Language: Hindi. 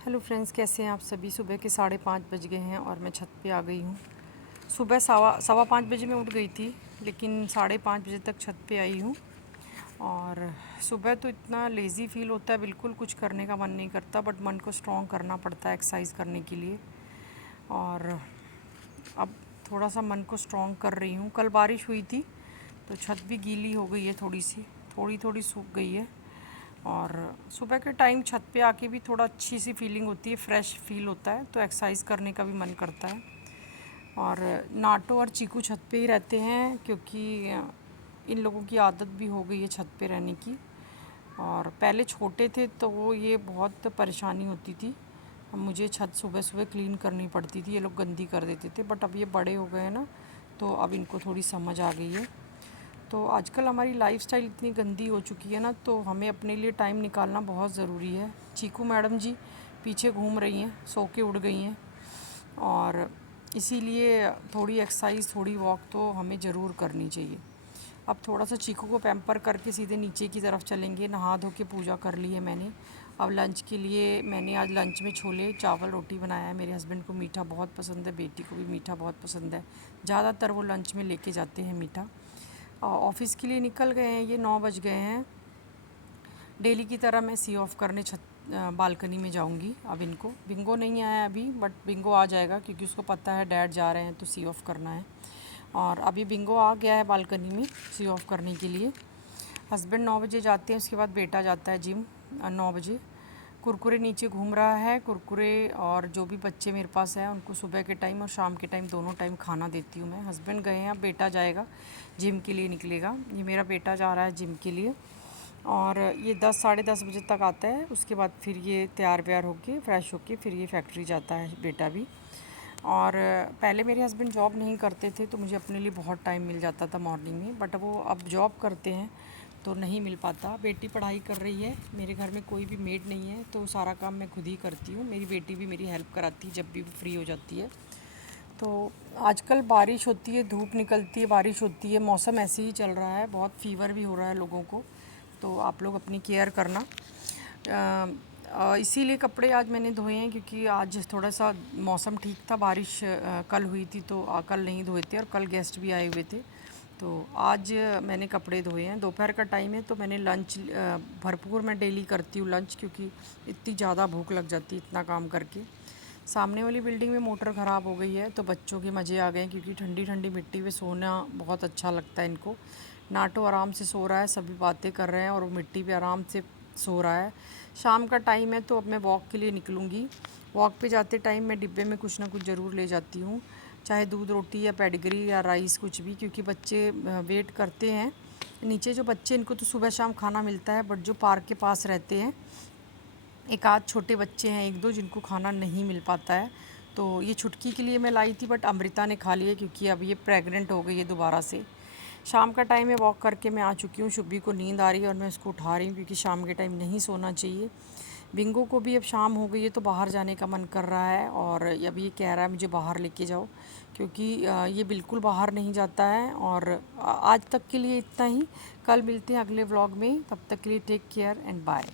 हेलो फ्रेंड्स, कैसे हैं आप सभी। सुबह के 5:30 बज गए हैं और मैं छत पे आ गई हूँ। सुबह सवा 5 बजे मैं उठ गई थी, लेकिन 5:30 बजे तक छत पे आई हूँ। और सुबह तो इतना लेज़ी फ़ील होता है, बिल्कुल कुछ करने का मन नहीं करता, बट मन को स्ट्रॉन्ग करना पड़ता है एक्सरसाइज करने के लिए। और अब थोड़ा सा मन को स्ट्रॉन्ग कर रही हूँ। कल बारिश हुई थी तो छत भी गीली हो गई है, थोड़ी थोड़ी सूख गई है। और सुबह के टाइम छत पे आके भी थोड़ा अच्छी सी फीलिंग होती है, फ्रेश फील होता है, तो एक्सरसाइज करने का भी मन करता है। और नाटो और चीकू छत पे ही रहते हैं, क्योंकि इन लोगों की आदत भी हो गई है छत पे रहने की। और पहले छोटे थे तो वो ये बहुत परेशानी होती थी, मुझे छत सुबह सुबह क्लीन करनी पड़ती थी, ये लोग गंदी कर देते थे। बट अब ये बड़े हो गए हैं ना, तो अब इनको थोड़ी समझ आ गई है। तो आजकल हमारी लाइफस्टाइल इतनी गंदी हो चुकी है ना, तो हमें अपने लिए टाइम निकालना बहुत ज़रूरी है। चीकू मैडम जी पीछे घूम रही हैं, सो के उड़ गई हैं, और इसीलिए थोड़ी एक्सरसाइज, थोड़ी वॉक तो हमें ज़रूर करनी चाहिए। अब थोड़ा सा चीकू को पैम्पर करके सीधे नीचे की तरफ चलेंगे। नहा धो के पूजा कर ली है मैंने। अब लंच के लिए मैंने आज लंच में छोले चावल रोटी बनाया है। मेरे हस्बैंड को मीठा बहुत पसंद है, बेटी को भी मीठा बहुत पसंद है। ज़्यादातर वो लंच में लेके जाते हैं मीठा। ऑफ़िस के लिए निकल गए हैं, ये 9 बज गए हैं। डेली की तरह मैं सी ऑफ़ करने बालकनी में जाऊंगी। अब इनको, बिंगो नहीं आया अभी, बट बिंगो आ जाएगा, क्योंकि उसको पता है डैड जा रहे हैं तो सी ऑफ़ करना है। और अभी बिंगो आ गया है बालकनी में सी ऑफ़ करने के लिए। हस्बैंड 9 बजे जाते हैं, उसके बाद बेटा जाता है जिम 9 बजे। कुरकुरे नीचे घूम रहा है, कुरकुरे और जो भी बच्चे मेरे पास हैं उनको सुबह के टाइम और शाम के टाइम दोनों टाइम खाना देती हूँ मैं। हस्बैंड गए हैं, अब बेटा जाएगा जिम के लिए, निकलेगा। ये मेरा बेटा जा रहा है जिम के लिए, और ये 10 साढ़े 10 बजे तक आता है। उसके बाद फिर ये तैयार व्यार होके फ्रेश होके फिर ये फैक्ट्री जाता है बेटा भी। और पहले मेरे हस्बैंड जॉब नहीं करते थे तो मुझे अपने लिए बहुत टाइम मिल जाता था मॉर्निंग में, बट वो अब जॉब करते हैं तो नहीं मिल पाता। बेटी पढ़ाई कर रही है, मेरे घर में कोई भी मेड नहीं है, तो सारा काम मैं खुद ही करती हूँ। मेरी बेटी भी मेरी हेल्प कराती है जब भी वो फ्री हो जाती है। तो आजकल बारिश होती है, धूप निकलती है, बारिश होती है, मौसम ऐसे ही चल रहा है। बहुत फीवर भी हो रहा है लोगों को, तो आप लोग अपनी केयर करना। इसीलिए कपड़े आज मैंने धोए हैं, क्योंकि आज थोड़ा सा मौसम ठीक था। बारिश कल हुई थी तो कल नहीं धोए थे, और कल गेस्ट भी आए हुए थे, तो आज मैंने कपड़े धोए हैं। दोपहर का टाइम है तो मैंने लंच भरपूर मैं डेली करती हूँ लंच, क्योंकि इतनी ज़्यादा भूख लग जाती है इतना काम करके। सामने वाली बिल्डिंग में मोटर ख़राब हो गई है, तो बच्चों के मज़े आ गए, क्योंकि ठंडी ठंडी मिट्टी पे सोना बहुत अच्छा लगता है इनको। नाटो आराम से सो रहा है, सभी बातें कर रहे हैं, और वो मिट्टी पे आराम से सो रहा है। शाम का टाइम है तो अब मैं वॉक के लिए निकलूँगी। वॉक पे जाते टाइम मैं डिब्बे में कुछ ना कुछ ज़रूर ले जाती हूँ, चाहे दूध रोटी या पेडिग्री या राइस, कुछ भी, क्योंकि बच्चे वेट करते हैं। नीचे जो बच्चे, इनको तो सुबह शाम खाना मिलता है, बट जो पार्क के पास रहते हैं, एक आध छोटे बच्चे हैं, एक दो, जिनको खाना नहीं मिल पाता है। तो ये छुटकी के लिए मैं लाई थी, बट अमृता ने खा लिया, क्योंकि अब ये प्रेग्नेंट हो गई है दोबारा से। शाम का टाइम है, वॉक करके मैं आ चुकी हूँ। शुभी को नींद आ रही है और मैं उसको उठा रही हूँ, क्योंकि शाम के टाइम नहीं सोना चाहिए। बिंगो को भी अब शाम हो गई है तो बाहर जाने का मन कर रहा है, और अब ये कह रहा है मुझे बाहर लेके जाओ, क्योंकि ये बिल्कुल बाहर नहीं जाता है। और आज तक के लिए इतना ही। कल मिलते हैं अगले व्लॉग में, तब तक के लिए टेक केयर एंड बाय।